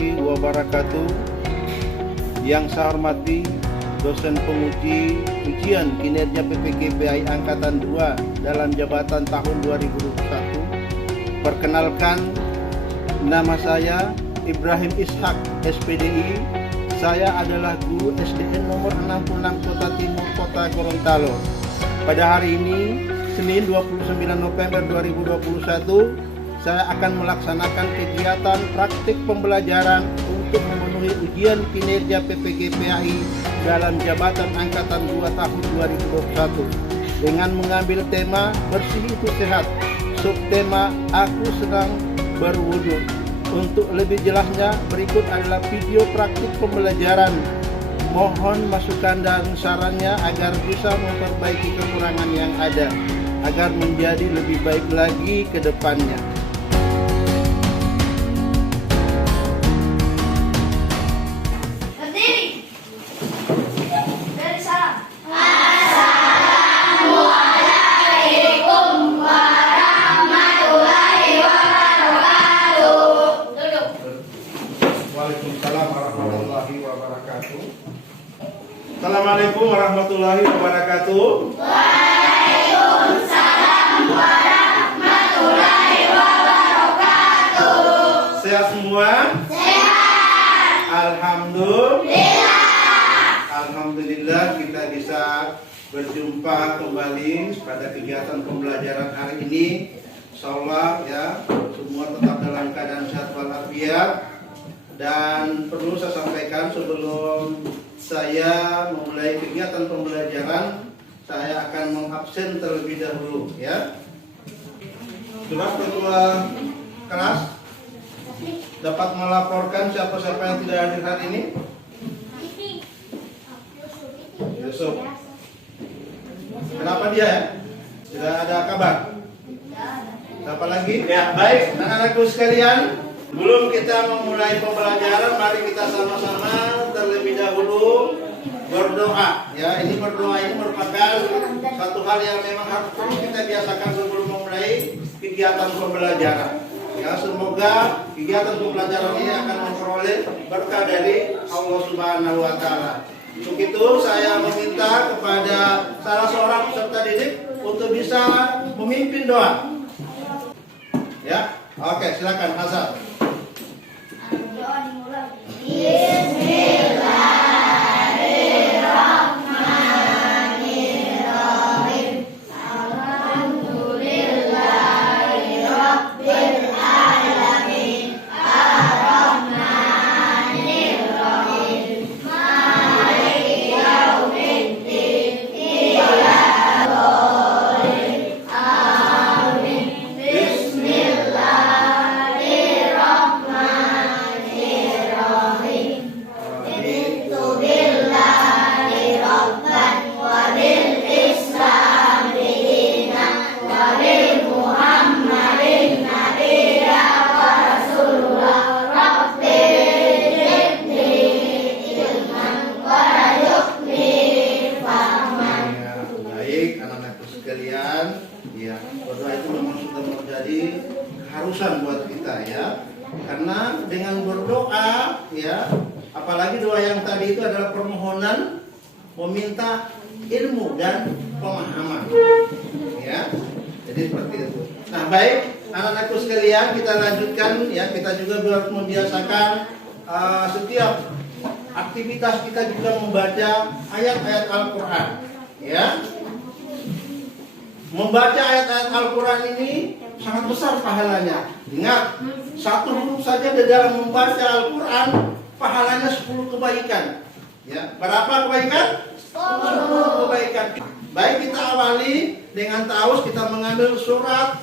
warahmatullahi wabarakatuh. Yang saya hormati dosen penguji ujian kinerja PPKPAI Angkatan 2 dalam jabatan tahun 2021. Perkenalkan, nama saya Ibrahim Ishak, SPDI. Saya adalah guru SDN nomor 66 Kota Timur, Kota Gorontalo. Pada hari ini, Senin 29 November 2021, saya akan melaksanakan kegiatan praktik pembelajaran untuk memenuhi ujian kinerja PPKPAI dalam jabatan Angkatan 2 tahun 2021 dengan mengambil tema bersih itu sehat, subtema aku sedang berwudu. Untuk lebih jelasnya, berikut adalah video praktik pembelajaran. Mohon masukan dan sarannya agar bisa memperbaiki kekurangan yang ada, agar menjadi lebih baik lagi ke depannya. Assalamualaikum warahmatullahi wabarakatuh. Waalaikumsalam warahmatullahi wabarakatuh. Sehat semua? Sehat. Alhamdulillah. Alhamdulillah kita bisa berjumpa kembali pada kegiatan pembelajaran hari ini. Insyaallah ya, semua tetap dalam keadaan sehat walafiat. Dan perlu saya sampaikan sebelum saya memulai kegiatan pembelajaran, saya akan mengabsen terlebih dahulu ya. Sudah ketua kelas dapat melaporkan siapa-siapa yang tidak hadir hari ini? Yusuf. Kenapa dia ya? Tidak ada kabar? Siapa lagi? Ya, baik anak-anakku sekalian. Belum kita memulai pembelajaran, mari kita sama-sama terlebih dahulu berdoa. Ya, ini berdoa ini merupakan satu hal yang memang harus kita biasakan sebelum memulai kegiatan pembelajaran. Ya, semoga kegiatan pembelajaran ini akan memperoleh berkah dari Allah Subhanahu wa taala. Untuk itu saya meminta kepada salah seorang peserta didik untuk bisa memimpin doa. Ya, oke, silakan Hasan. Bismillahirrahmanirrahim. Alhamdulillahirabbil alamin. Arrahmanirrahim. Maliki yaumiddin. Iyyaka na'budu wa amin. Bismillahirrahmanirrahim. Raditu billahi rabban wa bil islam dinan wa bi Muhammadin nabiyya wa rasulullah. Rabbi zidni ilman warzuqni fahman. Ya, baik anak-anakku sekalian, ya, berdoa itu memang sudah menjadi keharusan buat kita ya. Karena dengan berdoa ya, apalagi doa yang tadi itu adalah permohonan meminta ilmu dan pemahaman. Ya. Jadi seperti itu. Nah, baik anak-anakku sekalian, kita lanjutkan ya. Kita juga harus membiasakan setiap aktivitas kita juga membaca ayat-ayat Al-Qur'an ya. Membaca ayat-ayat Al-Quran ini sangat besar pahalanya. Ingat, satu huruf saja di dalam membaca Al-Quran pahalanya 10 kebaikan. Ya, berapa kebaikan? 10 kebaikan. Baik, kita awali dengan ta'awuz. Kita mengambil surat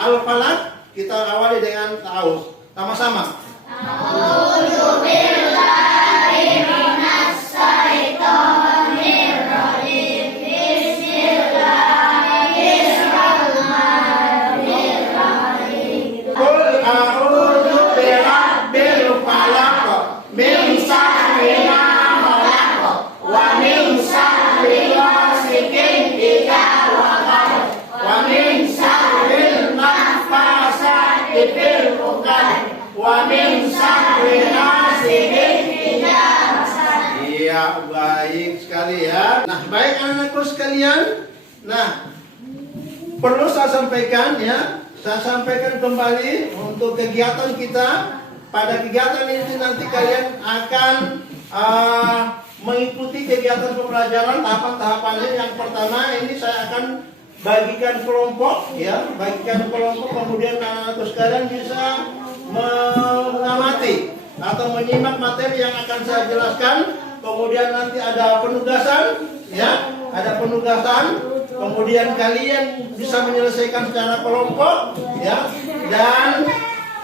Al-Falaq. Kita awali dengan ta'awuz. Sama-sama. A'udzu billahi minas syaitonir rajim. Bismillahirrahmanirrahim. Qul a'udzu birabbil falaq min syarri ma khalaq wa min syarri ghasiqin idza waqab wa min syarril nafasati fil 'uqad wa min syarri baik sekali ya. Nah, baik anak-anakku sekalian. Nah, perlu saya sampaikan ya. Saya sampaikan kembali untuk kegiatan kita. Pada kegiatan ini nanti kalian akan mengikuti kegiatan pembelajaran tahapan-tahapannya. Yang pertama ini saya akan bagikan kelompok ya, bagikan kelompok, kemudian anak-anakku sekalian bisa mengamati atau menyimak materi yang akan saya jelaskan. Kemudian nanti ada penugasan ya, ada penugasan. Kemudian kalian bisa menyelesaikan secara kelompok ya, dan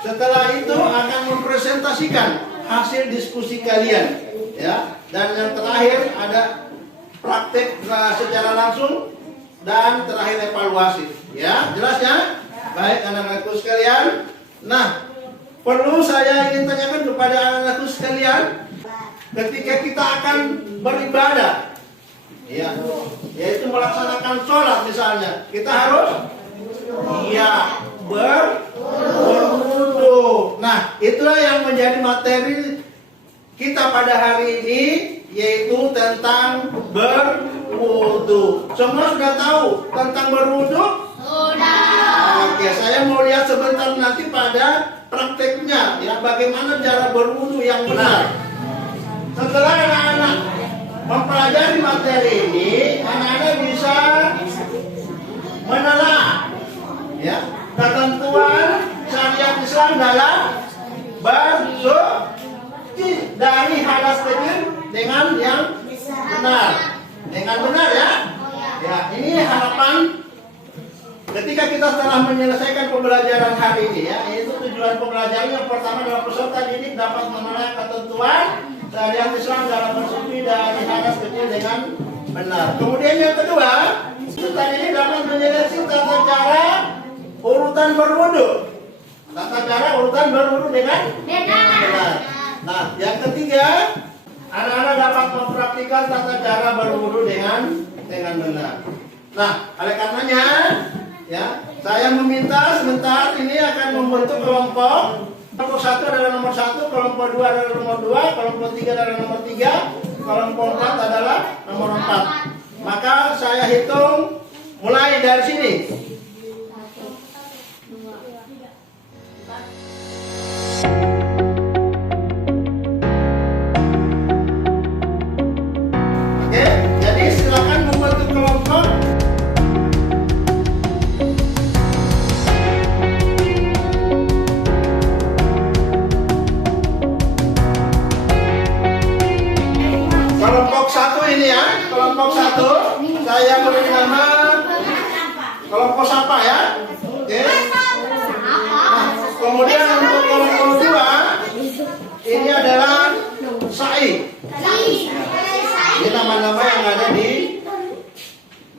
setelah itu akan mempresentasikan hasil diskusi kalian ya. Dan yang terakhir ada praktek secara langsung dan terakhir evaluasi ya. Jelas ya? Baik anak-anakku sekalian. Nah, perlu saya ingin tanyakan kepada anak-anakku sekalian, ketika kita akan beribadah ya, yaitu melaksanakan sholat misalnya, kita harus ya berwudu. Nah, itulah yang menjadi materi kita pada hari ini, yaitu tentang berwudu. Semua sudah tahu tentang berwudu? Sudah. Oke, saya mau lihat sebentar nanti pada prakteknya ya, bagaimana cara berwudu yang benar. Setelah anak-anak mempelajari materi ini, anak-anak bisa menelaah ya ketentuan syariat Islam dalam bersuci dari hadas kecil dengan yang benar. Dengan benar ya. Ya, ini harapan ketika kita telah menyelesaikan pembelajaran hari ini ya, yaitu tujuan pembelajaran yang pertama adalah peserta didik dapat menelaah ketentuan syariat Islam dalam bersuci dari hadas kecil dengan benar. Kemudian yang kedua, peserta didik dapat menyeleksi tata cara urutan berwudu. Tata cara urutan berwudu dengan benar. Nah, yang ketiga, anak-anak dapat mempraktikkan tata cara berwudu dengan benar. Nah, oleh karenanya ya, saya meminta sebentar ini akan membentuk kelompok. Kelompok 1 adalah nomor 1, kelompok 2 adalah nomor 2, kelompok 3 adalah nomor 3, kelompok 4 adalah nomor 4. Maka saya hitung mulai dari sini. Oke, jadi silakan membentuk kelompok. Kelompok 1 ini ya, kelompok 1 saya beri nama kelompok Sapa ya. Oke. Nah, kemudian untuk kelompok 2 ini adalah Sa'i. Ini nama-nama yang ada di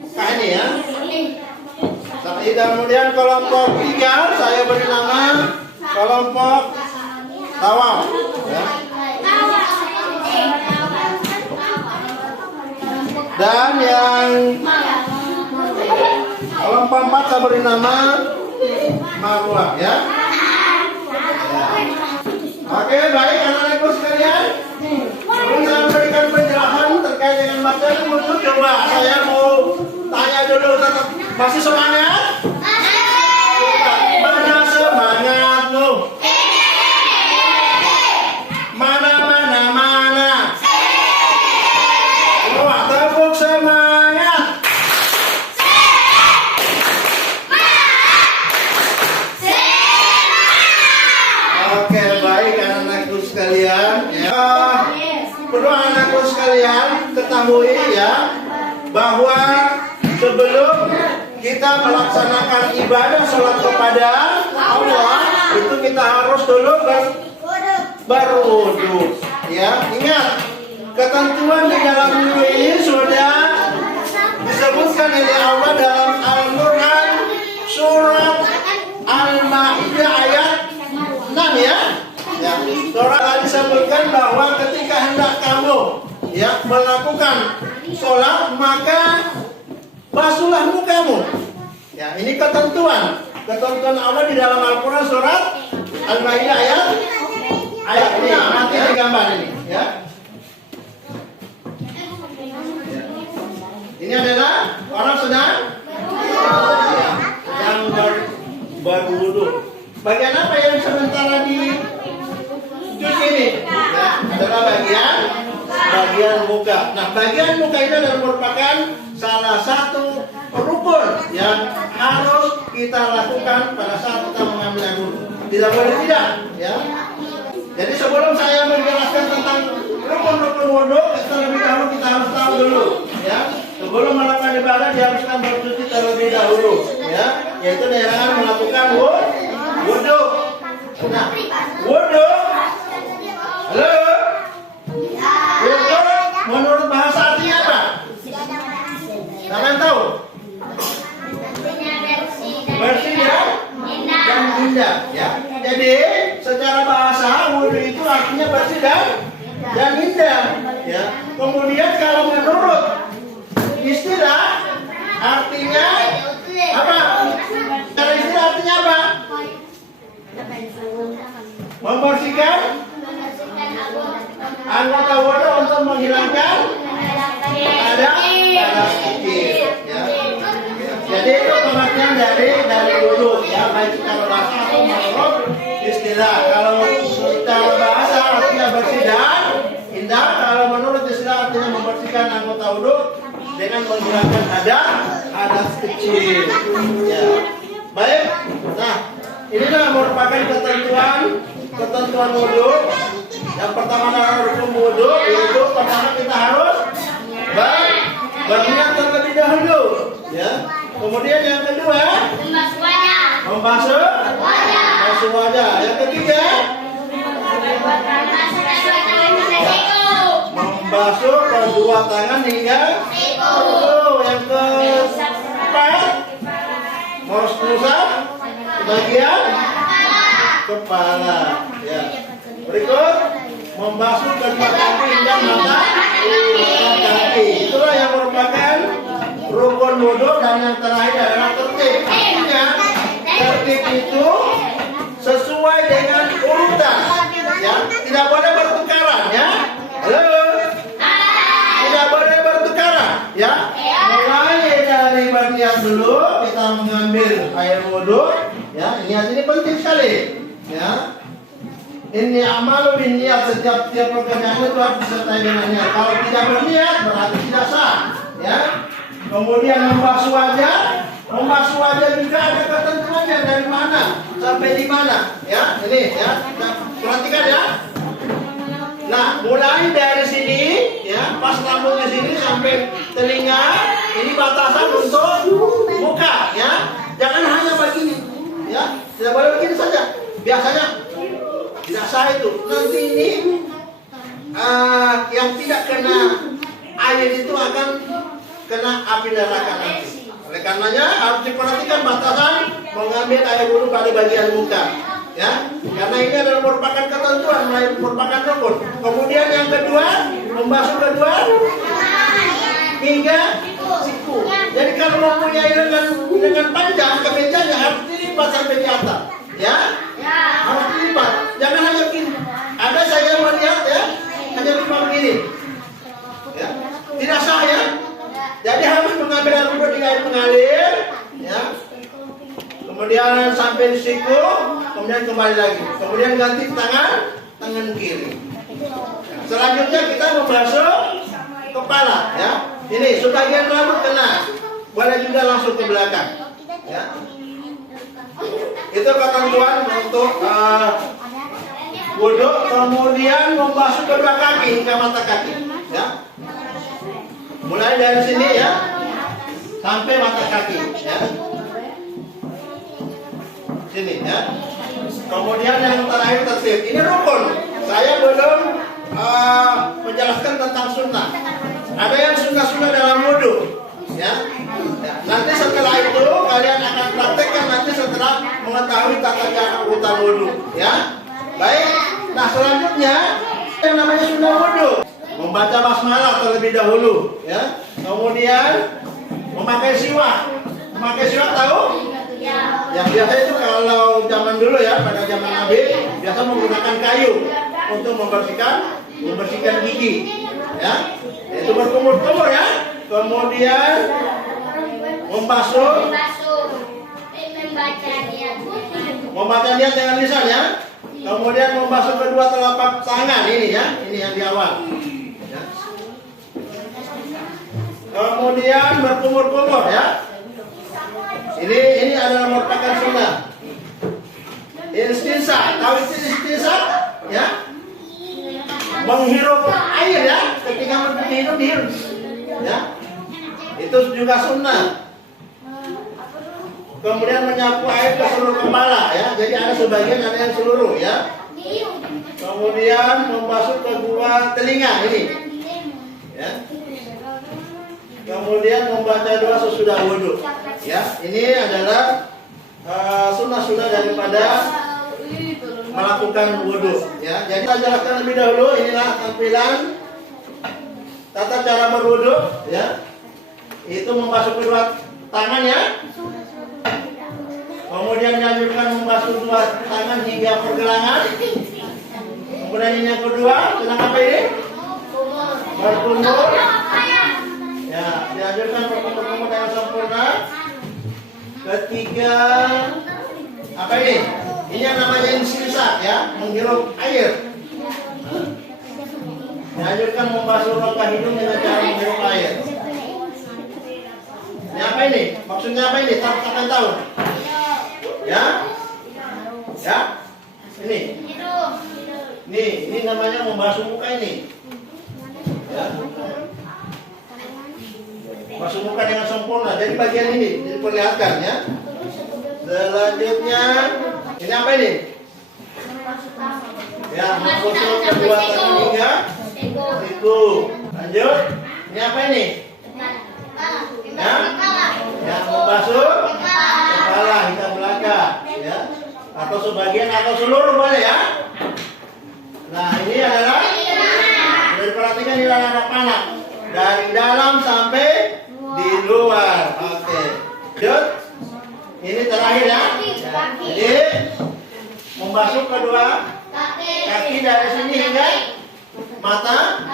ini ya. Sa'i. Kemudian kelompok 3 saya beri nama kelompok Tawaf ya. Dan yang kelompok 4 saya beri nama Marwah ya. Oke, baik anak-anakku sekalian. Sebelum saya memberikan penjelasan terkait dengan materi wudu, coba saya mau tanya dulu, tetap masih semangat? Mana semangatmu? Mana? Wah, tepuk semangat. Oke, baik anak-anakku sekalian ya. Perlu anak-anakku sekalian ketahui ya, bahwa sebelum kita melaksanakan ibadah sholat kepada Allah, itu kita harus dulu berwudu ya. Ingat, ketentuan di dalam wudu ini sudah disebutkan oleh Allah dalam Al-Quran surat Al-Ma'idah ayat 6 ya. Surat tadi disebutkan bahwa ketika hendak kamu ya melakukan sholat, maka basuhlah mukamu. Ya, ini ketentuan Allah di dalam Al-Quran surat Al-Ma'idah ayat ini. Nanti di gambar ini ya. Ya, yang berwudu. Bagian apa yang sementara di jus ini? Ya, adalah bagian muka. Nah, bagian muka ini adalah merupakan salah satu rukun yang harus kita lakukan pada saat kita mengambil air wudhu. Tidak boleh tidak, ya. Jadi sebelum saya menjelaskan tentang rukun-rukun wudhu, terlebih dahulu kita harus tahu dulu, ya. Sebelum melakukan ibadah diharuskan bersuci terlebih dahulu, ya. Yaitu dengan melakukan wudhu. Nah, wudhu. Halo. Wudhu menurut bahasa artinya apa? Siapa yang tahu? Bersih dan indah, ya. Jadi secara bahasa wudhu itu artinya bersih dan indah, ya. Kemudian kalau menurut istilah artinya apa? Secara istilah artinya apa? Membersihkan anggota wudhu untuk menghilangkan ada kecil, ya. Jadi itu pengertian dari wudhu, ya, baik secara bahasa atau menurut istilah. Kalau secara bahasa artinya bersih dan indah, kalau menurut istilah artinya membersihkan anggota wudhu dengan menghilangkan hadas kecil. Ya. Baik. Nah, inilah merupakan ketentuan wudhu. Yang pertama adalah rukun wudhu, yaitu pertama kita harus berniat terlebih dahulu, ya. Kemudian yang kedua, membasuh wajah. Yang ketiga, membasuh kedua tangan hingga yang keempat, mengusap bagian kepala, ya. Berikut membasuh kedua kaki hingga mata kaki. Itulah yang merupakan rukun wudhu. Dan yang terakhir adalah tertib. Artinya tertib itu sesuai dengan urutan, ya. Tidak boleh bertukaran, ya. Halo. Tidak boleh bertukaran, ya. Mulai dari berniat dulu kita mengambil air wudhu, ya. Niat ini penting sekali, ya. Ini amalu bin niat, setiap pekerjaan itu harus disertai dengan niat. Kalau tidak berniat berarti tidak sah, ya. Kemudian membasuh wajah juga ada ketentuannya, dari mana sampai di mana, ya. Ini, ya. Nah, perhatikan, ya. Nah, mulai dari sini, ya, pas lambungnya sini sampai telinga, ini batasan untuk muka, ya. Jangan hanya begini, ya. Tidak boleh begini saja. Biasanya tidak sah itu. Nanti ini yang tidak kena air itu akan kena api neraka nanti. Oleh karenanya harus diperhatikan batasan mengambil air wudhu pada bagian muka, ya. Karena ini adalah merupakan ketentuan, merupakan rukun. Kemudian yang kedua, membasuh kedua hingga siku. Jadi kalau mempunyai dengan panjang, kemejanya harus dilipat sampai di atas, ya. Harus dilipat. Jangan hanya begini. Ada saya melihat, ya, hanya lipat begini, ya. Tidak sah, ya. Jadi harus mengambil air wudhu dengan air mengalir, ya. Kemudian sampai di siku, kemudian kembali lagi. Kemudian ganti tangan kiri. Selanjutnya kita membasuh kepala, ya. Ini sebagian rambut kena, boleh juga langsung ke belakang, ya. Itu ketentuan untuk wudhu. Kemudian membasuh kedua kaki hingga mata kaki, ya. Mulai dari sini, ya, sampai mata kaki, ya. Sini, ya. Kemudian yang terakhir tertib. Ini rukun. Saya belum menjelaskan tentang sunnah. Ada yang sunnah-sunnah dalam wudhu, ya. Nanti setelah itu kalian akan praktekkan nanti setelah mengetahui tata cara urutan wudhu, ya. Baik. Nah, selanjutnya yang namanya sunnah wudhu, membaca basmalah terlebih dahulu, ya. Kemudian memakai siwak. Memakai siwak tahu? Yang biasa itu kalau zaman dulu, ya, pada zaman Nabi biasa menggunakan kayu untuk membersihkan gigi, ya. Itu berkumur-kumur, ya. Kemudian membasuh Membaca niat dengan lisan ya. Kemudian membasuh kedua telapak tangan ini ya. Ini yang di awal. Ya. Kemudian berkumur-kumur ya. Ini adalah merupakan sunnah. Istinsa, tahu istinsa ya? Menghirup air ya, ketika minum dihirup ya. Itu juga sunnah. Kemudian menyapu air ke seluruh kepala ya. Jadi ada sebagian, ada yang seluruh ya. Kemudian membasuh kedua telinga ini ya. Kemudian membaca doa sesudah wudhu ya. Ini adalah sunnah-sunnah daripada melakukan wudhu ya. Jadi kita jelaskan lebih dahulu. Inilah tampilan tata cara berwudhu ya. Itu membasuh kedua tangan ya. Kemudian dianjurkan membasuh dua tangan hingga pergelangan. Kemudian ini yang kedua, sedang apa ini? Berkumur. Ya, dianjurkan berkumur dengan sempurna. Ketiga, apa ini? Ini yang namanya instinsa ya, menghirup air. Dianjurkan membasuh rongga hidung dengan cara menghirup air. Ini apa ini? Maksudnya apa ini? Takkan tahu? Ya? Ya? Ini namanya membasuh muka ini. Ya. Basuh muka dengan sempurna. Jadi bagian ini diperlihatkan ya. Selanjutnya, ini apa ini? Ya, membasuh kedua tangan hingga siku. Lanjut. Ini apa ini? Ya, ya membasuh kepala hingga belakang, ya, atau sebagian atau seluruh boleh ya. Nah ini adalah sudah diperhatikan, ini adalah panah dari dalam sampai di luar. Oke, lanjut. Ini terakhir ya. Jadi membasuh kedua kaki dari sini hingga mata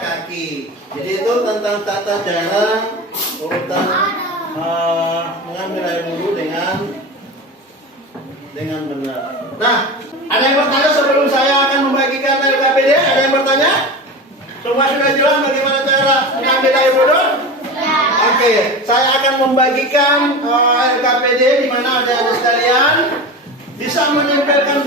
kaki. Jadi itu tentang tata cara urutan mengambil air wudhu dengan benar. Nah, ada yang bertanya sebelum saya akan membagikan LKPD? Ada yang bertanya? Semua sudah jelas bagaimana cara mengambil air wudhu? Oke, saya akan membagikan LKPD di mana ada sekalian bisa menempelkan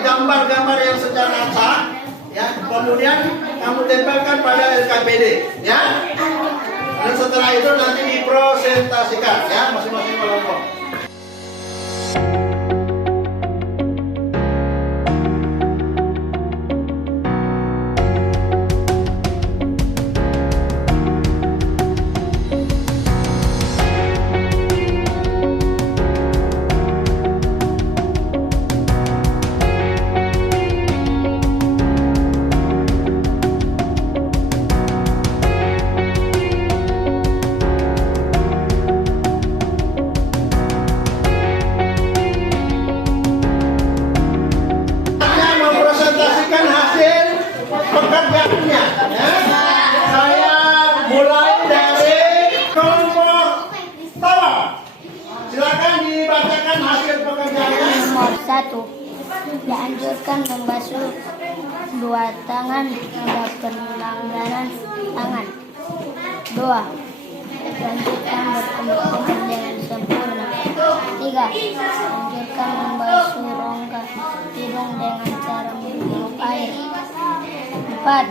gambar-gambar yang secara acak. Ya, kemudian kamu tempelkan pada LKPD, ya. Dan setelah itu nanti dipresentasikan, ya, masing-masing kelompok. Pekerjaannya, ya. Saya mulai dari kelompok tawa. Silakan dibacakan hasil pekerjaannya. Nomor 1, dianjurkan membasuh dua tangan pada pergelangan tangan. 2, dianjurkan berkumur-kumur dengan sempurna. 3, dianjurkan membasuh rongga hidung dengan cara menghirup air. 4,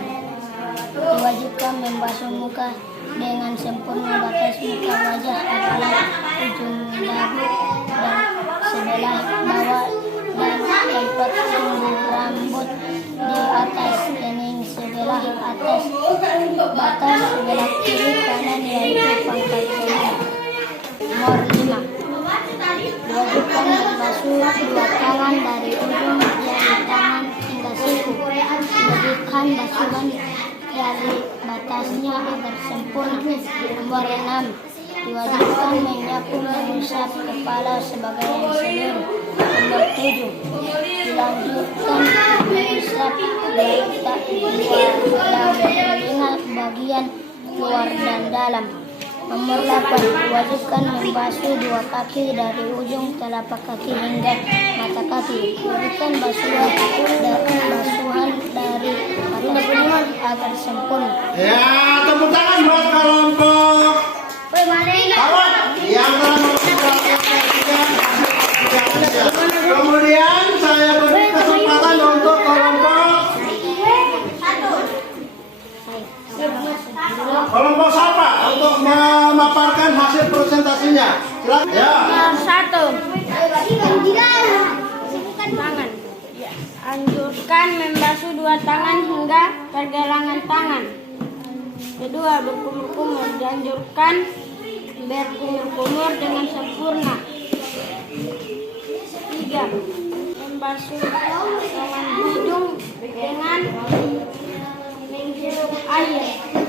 diwajibkan membasuh muka dengan sempurna. Batas muka wajah adalah ujung dagu dan sebelah bawah dan tempat tumbuh rambut di atas kening sebelah atas. Batas sebelah kiri kanan yaitu pangkat kening. Nomor 5, diwajibkan membasuh dua tangan dari ujung jari tangan hingga siku. Wajibkan basuhan dari batasnya agar sempurna. Nomor 6, diwajibkan menyapu mengusap kepala sebagai yang seluruh. Nomor 7, dilanjutkan mengusap letak luar dan telinga bagian luar dan dalam. Nomor 8. Wajibkan membasuh dua kaki dari ujung telapak kaki hingga mata kaki. Berikan basuhan dari atas agar sempurna. Ya, tepuk tangan buat kelompok kawan yang kemudian saya beri kesempatan untuk kelompok siapa untuk memaparkan hasil presentasinya. Silakan. Ya. Nomor 1. Tangan. Anjurkan membasuh dua tangan hingga pergelangan tangan. Kedua, berkumur-kumur. Dianjurkan berkumur-kumur dengan sempurna. 3. Membasuh tangan hidung dengan menghirup air. 5.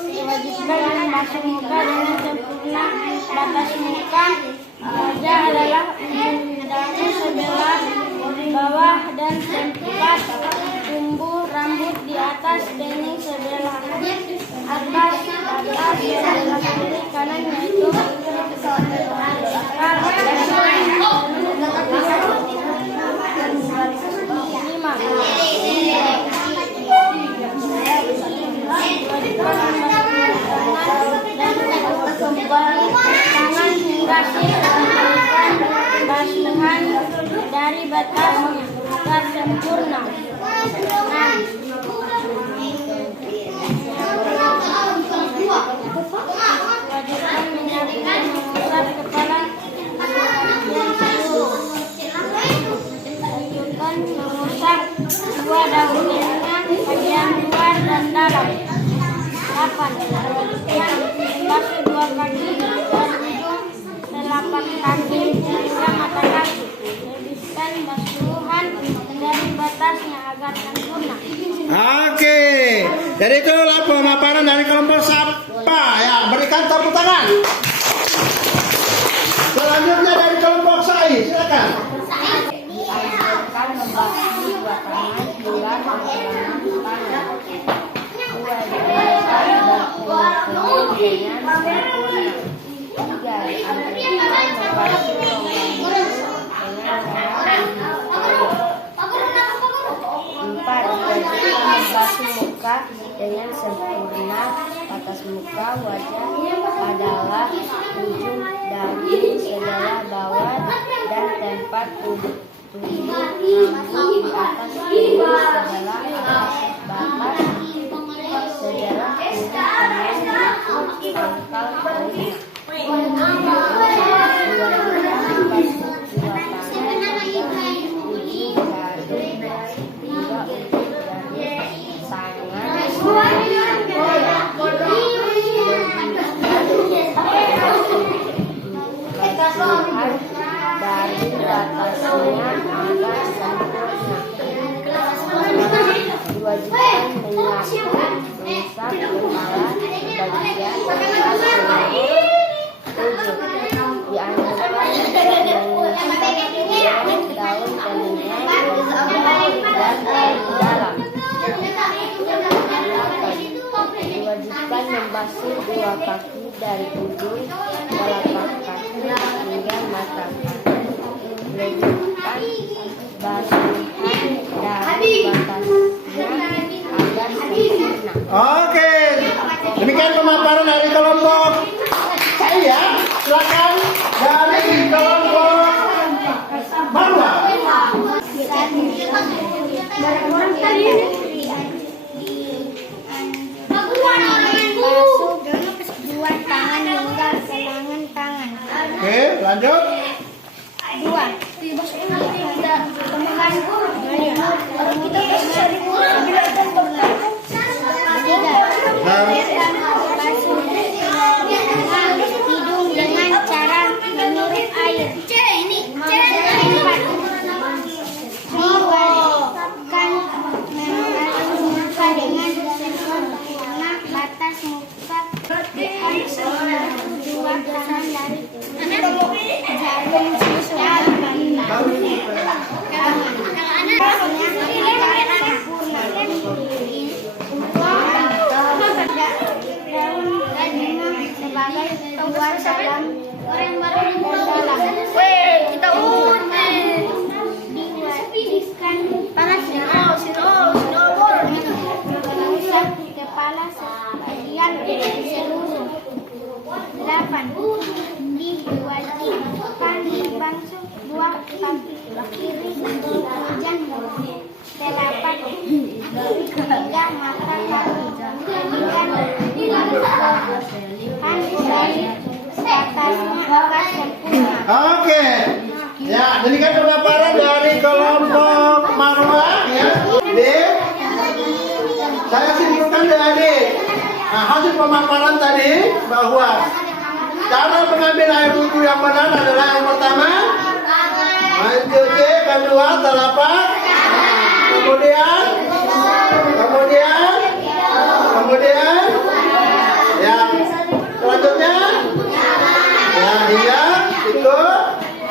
Diwajibkan membasuh muka dengan sempurna. Batas muka wajah adalah ujung dagu sebelah bawah dan tempat tumbuh rambut di atas tening sebelah atas sebelah kiri kanan, yaitu tangan hingga melakukan basuhan dari batasnya agar sempurna. Wajibkan menyapu dan mengusap kepala dan seluruh. Wajibkan mengusap dua dagu telinga bagian luar dan dalam. 8. Membasuh dua kaki dari ujung telapak kaki hingga mata kaki. Lebihkan basuhan dari batasnya agar sempurna. Oke, jadi itulah pemaparan dari kelompok siapa ya, berikan tepuk tangan. Selanjutnya dari kelompok Sai, silakan. Dianjurkan membasuh dua tangan hingga pergelangan tangan. 2. Dengan sempurna. 3. Dianjurkan membasuh rongga mulut dengan cara 4. Diwajibkan membasuh muka dengan sempurna. Batas muka wajah adalah ujung dagu sebelah bawah dan tempat tumbuh rambut di atas tening sebelah atas batas sebelah kiri kanan, yaitu pangkal telinga. Dari batasnya agar sempurna. Diwajibkan menyapu, mengusap kepala bagian atas seluruh tubuh. Dianjurkan mengusap daun telinga dan dalam. Diwajibkan membasuh dua kaki dari ujung telapak kaki hingga mata kaki. Lebihkan basuhan dari batasnya agar sempurna. Oke, demikian pemaparan dari kelompok saya. Silakan dari kelompok Marwa. Dua tangan hingga gelangan tangan. Oke, lanjut. 2. Hidung dengan cara menirup air. Diwajibkan membasuh muka dengan sempurna. Batas muka dua tangan dari jarum susu. hingga mata kaki. Kemudian atasnya akan sempurna. Oke. Ya, demikian pemaparan dari kelompok Marwah ya. Adik, saya simpulkan dari adik. Nah, hasil pemaparan tadi bahwa cara mengambil air wudhu yang benar adalah yang pertama mencuci, kedua telapak, kemudian yang selanjutnya ya hingga itu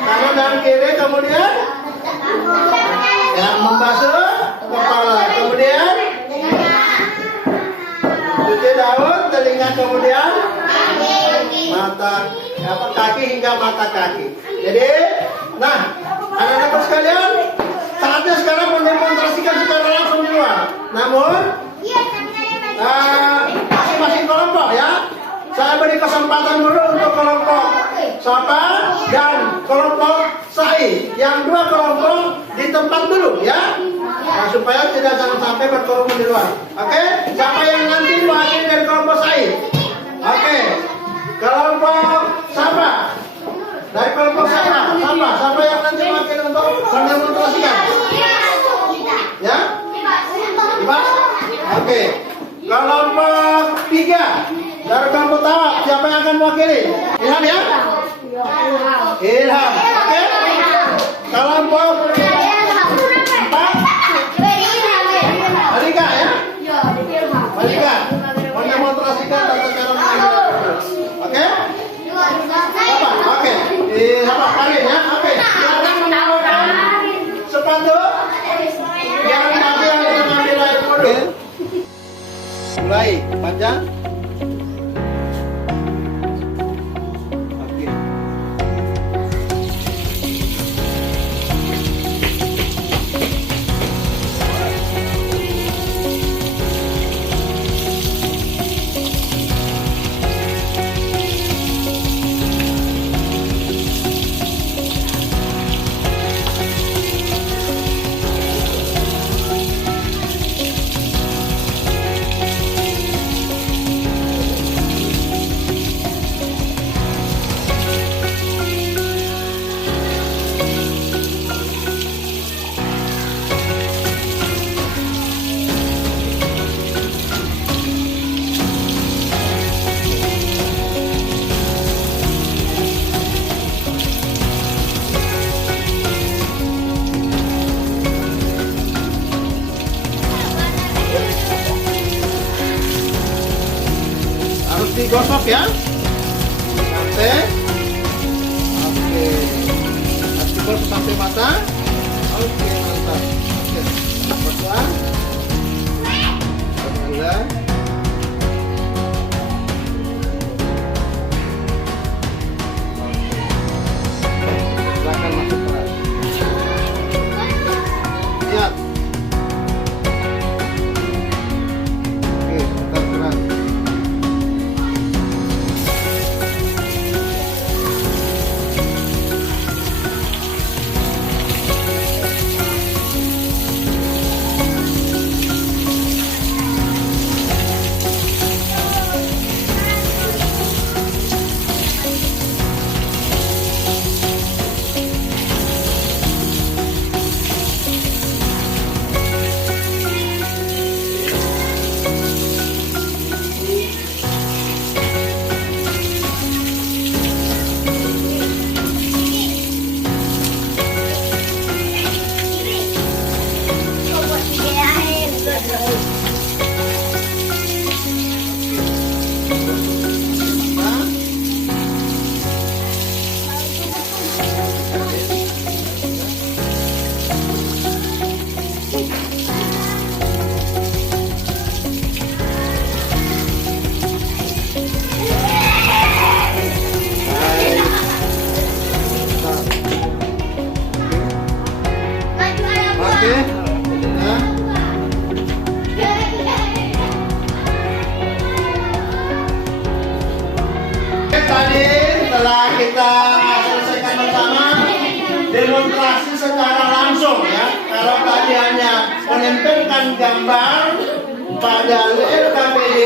kanan dan kiri, kemudian yang membasuh kepala, kemudian cuci daun telinga, kemudian mata kaki hingga mata kaki. Jadi, nah, anak-anak sekalian, saatnya sekarang mendemonstrasikan secara langsung di luar. Namun, masing-masing kelompok ya. Saya beri kesempatan dulu untuk kelompok Sapa dan kelompok Sai. Yang dua kelompok di tempat dulu ya. Nah, supaya tidak jangan sampai berkerumun di luar. Oke? Siapa yang nanti mewakili dari kelompok Sai? Oke. Kelompok Sapa. Dari kelompok Sapa yang nanti mewakili untuk mendemonstrasikan. Ya? Ibas? Oke. Kelompok 3 dari kelompok Tawak, siapa yang akan mewakili? Ilham ya? Ilham. Oke? Kelompok 4 Malika ya? Malika mendemonstrasikan tata cara mengambil. Oke? Apa? Oke. Apa? Karin ya? Oke. Silakan menambahkan sepatu yang nanti akan mengambil air wudhu. Mulai baca. Oke. Harus digosok ya. Sampai. Oke. Harus digosok sampai mata. Oke, mantap. Oke. Gosok. Alhamdulillah. Silakan masuk kelas. Lihat. Oke, sebentar keras. memberikan gambar Pak Dalil KPD.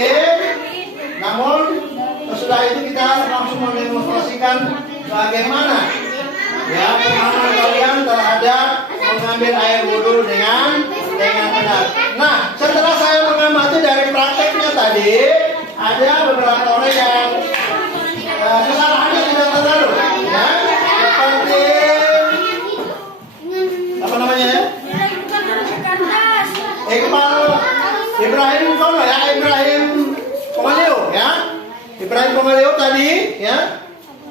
Namun sesudah itu kita langsung mendemonstrasikan bagaimana ya pemahaman kalian terhadap mengambil air wudhu dengan benar. Nah, setelah saya mengamati dari prakteknya tadi, ada beberapa orang yang kesalahannya tidak terlalu, ya, seperti apa namanya ya? Iqbal Ibrahim Kono ya, Ibrahim Komaleo ya, Ibrahim Komaleo tadi ya.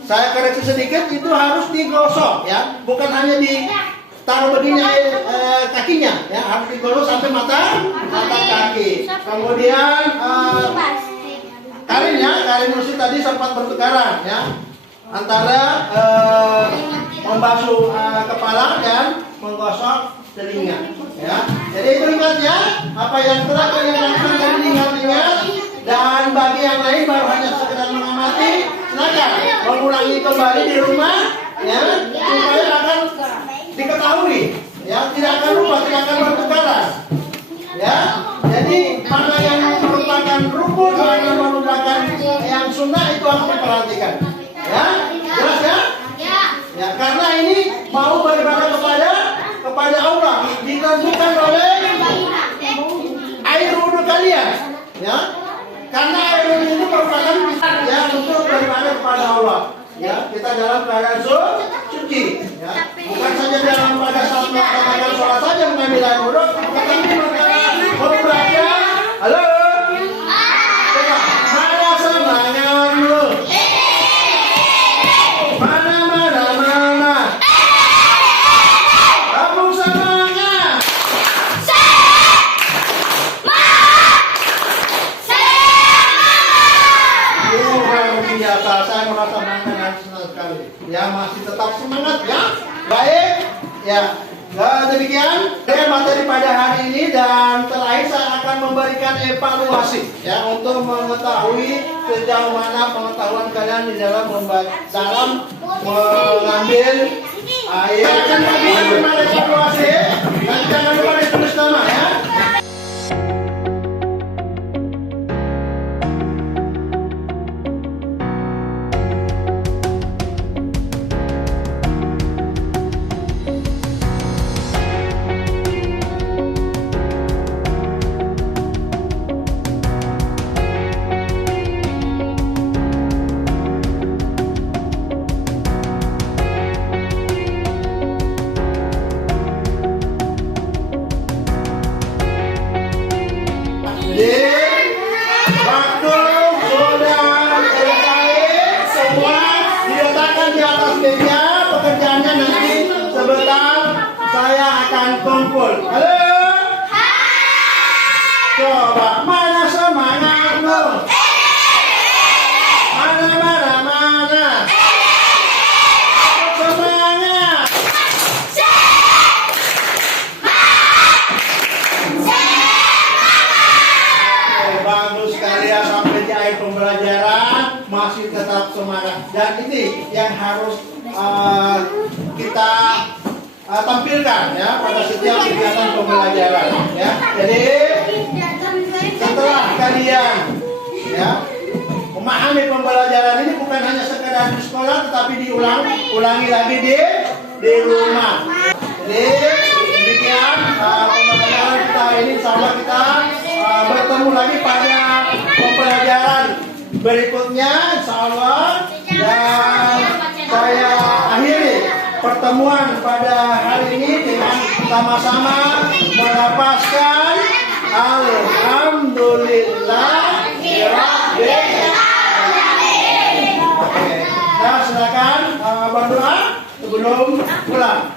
Saya koreksi sedikit, itu harus digosok ya, bukan hanya ditaruh begini kakinya ya, harus digosok sampai mata kaki. Kemudian Karin Musi tadi sempat bertukaran ya antara membasuh kepala dan menggosok telinga ya. Jadi itu ingat ya, apa yang telah kalian lakukan tadi ingat-ingat, dan bagi yang lain baru hanya sekedar mengamati, silakan mengulangi kembali di rumah ya, supaya akan diketahui ya, tidak akan lupa, tidak akan bertukaran ya. Jadi mana yang merupakan rukun, mana merupakan yang sunnah, itu harus diperhatikan ya. Jelas ya? Ya, karena ini mau beribadah kepada Allah, ditentukan oleh air wudhu kalian ya. Karena air wudhu itu merupakan ya untuk beribadah kepada Allah ya. Kita dalam keadaan suci ya, bukan saja dalam pada saat melaksanakan sholat saja mengambil air wudhu, tetapi membaca. Halo, coba mana semangatmu? Mana kamu semangat? Biasa, saya merasa bangga senang sekali. Ya, masih tetap semangat ya. Baik, ya. Demikian materi pada hari ini, dan terakhir saya akan memberikan evaluasi ya untuk mengetahui sejauh mana pengetahuan kalian di dalam mengambil air. Saya akan memberikan evaluasi, dan jangan lupa ditulis nama ya. Waktu sudah selesai, semua diletakkan di atas meja. Pekerjaannya nanti sebentar saya akan kumpul. Halo? Coba mana semangatmu? Mana? Semangat. Bagus sekali ya, sampai di akhir pembelajaran masih tetap semangat, dan ini yang harus kita tampilkan ya pada setiap kegiatan pembelajaran ya. Jadi setelah kalian ya memahami pembelajaran ini, bukan hanya sekedar di sekolah, tetapi ulangi lagi di rumah. Jadi demikian pembelajaran kita hari ini. Insyaallah kita bertemu lagi pada pembelajaran berikutnya insyaallah, dan saya akhiri pertemuan pada hari ini dengan sama-sama melapaskan alhamdulillah rabbil alamin. Oke, nah silakan berdoa sebelum pulang.